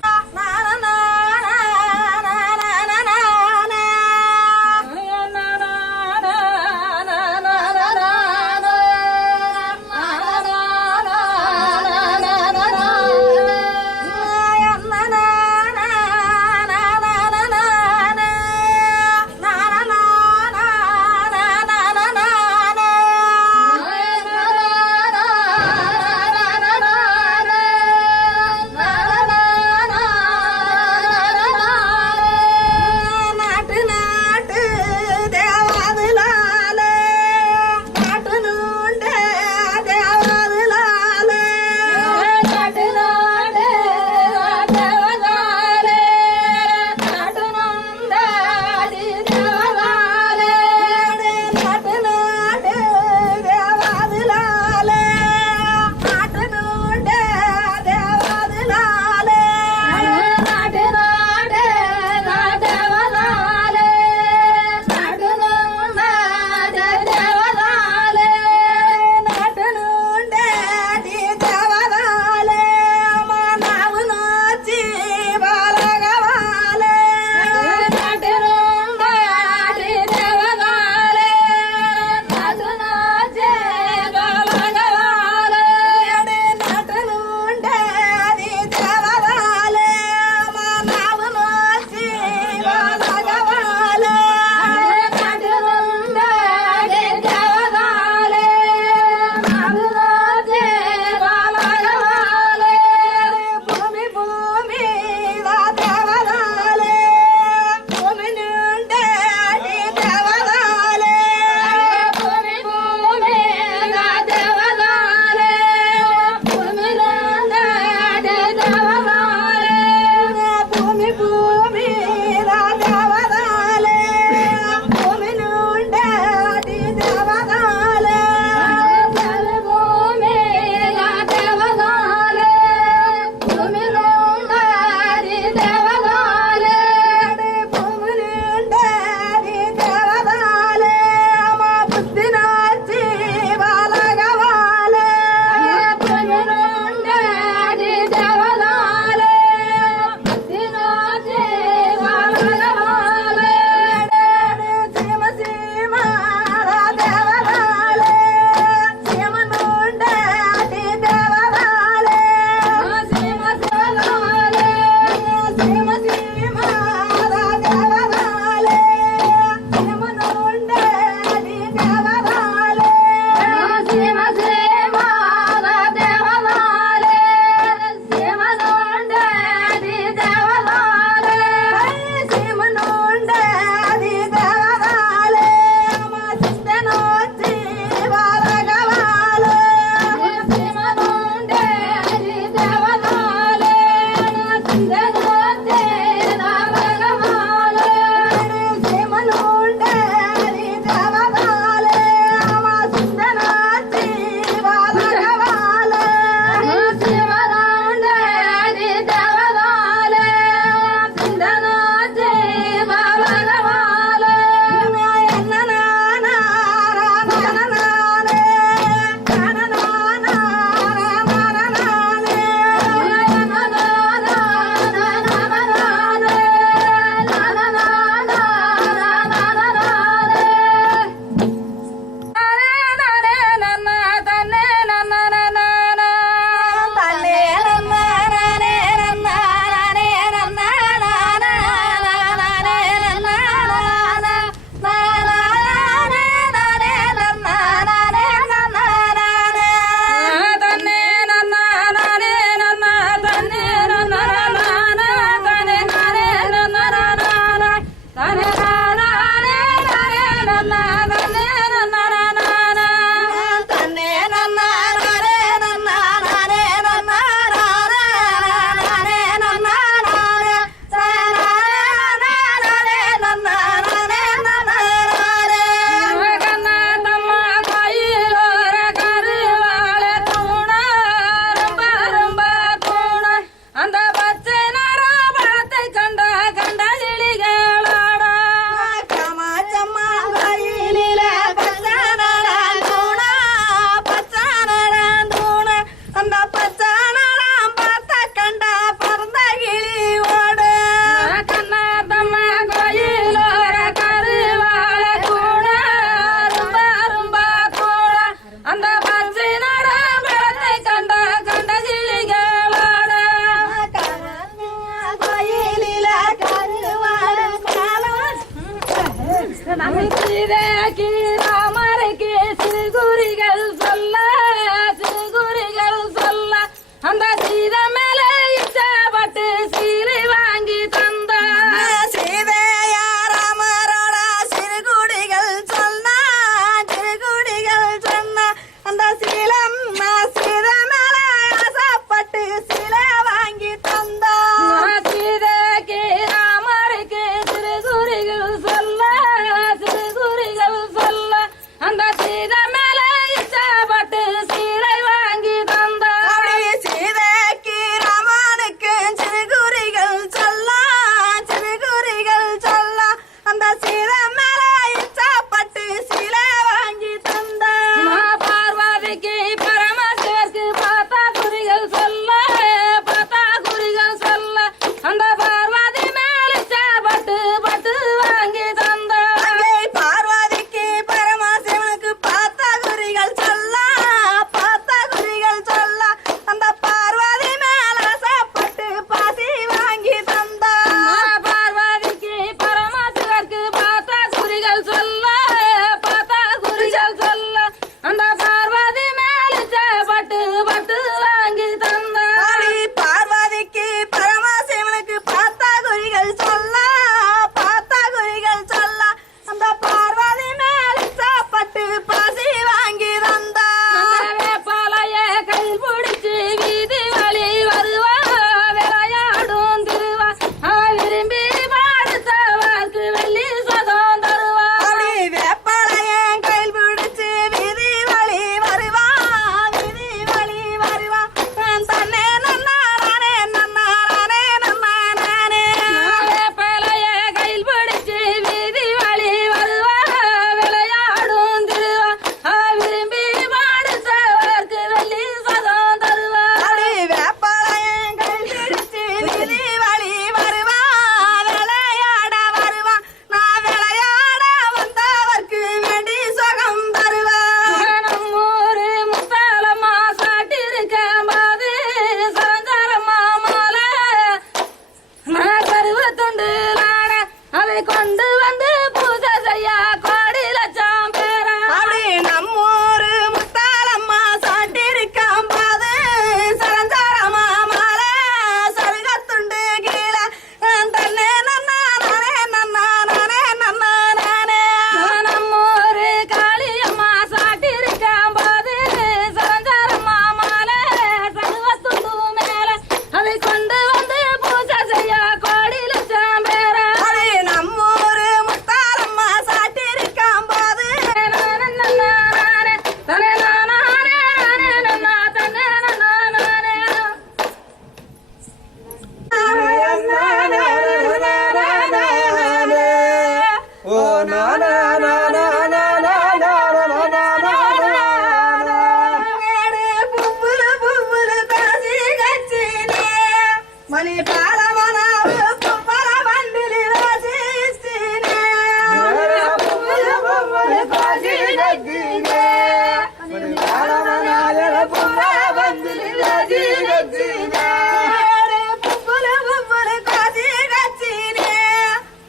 啊，那那那。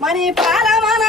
మణి పాలమన